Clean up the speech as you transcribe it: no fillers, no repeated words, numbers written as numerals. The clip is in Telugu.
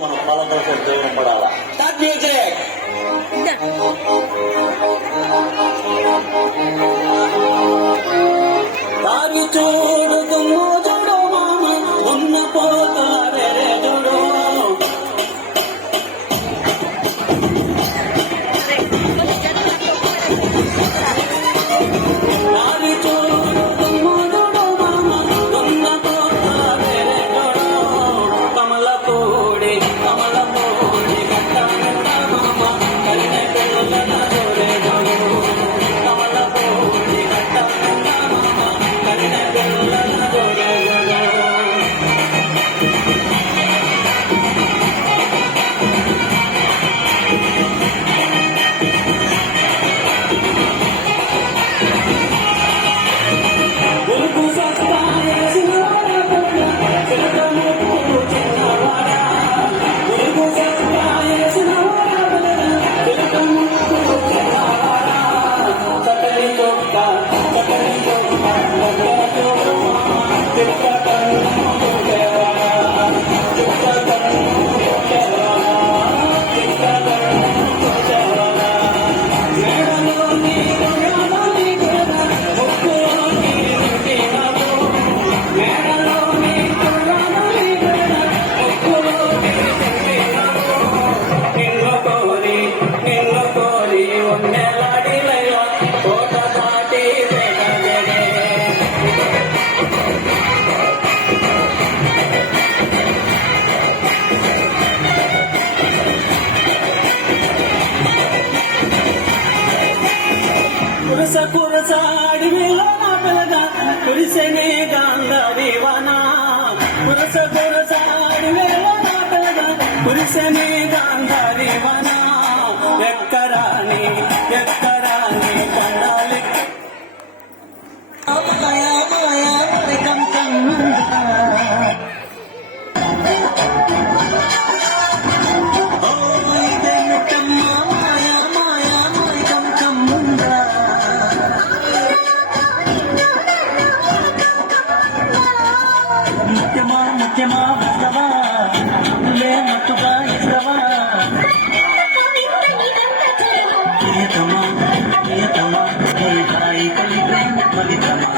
మనం పాలన దేవుడు పడాలా. దారి చూడు దుమ్ము చూడు మామ ఉన్న పోతారే చూడు. దారి చూడు దుమ్ము చూడు మామ ఉన్న పోతారే చూడు. కమల పూడి గట్ట మామ కలినే పిల్లల జోరే జోడు. కమల పూడి గట్ట మామ కలినే పిల్లల జోరే జోడు. ఉరుకు సస్తాయ సినవాడ చిలకముక్కు చిన్నవాడ. ఉరుకు సస్తాయ సినవాడ చిలకముక్కు చిన్నవాడ. చక్కని చొక్క చిలక కన్ను చూడేవాడ. చుక్క కన్ను చూడేవాడ. చిక్క కన్ను చూడేవాడ. మేడలో నీరు మేడని గోడ ముక్కులో నీరు తినదు. మేడలో నీరు మేడని గోడ ముక్కులో నీరు తినదు. నిన్ను కోరి ఒన్నెలాడిలయ్యో కోట దాటి వేగగడే. కురస అడవిలో నా పిల్లగా కురిసెనే గాంధర్వన. కురస అడవిలో నా పిల్లగా కురిసెనే గాంధర్వన. ఎక్కరాని కొండాలి ముఖ్యమా వస్తవా నువ్వే మత్తుగా ఇస్తవా. ప్రియతమా హే హాయి కలి ప్రేమ ఫలితమా.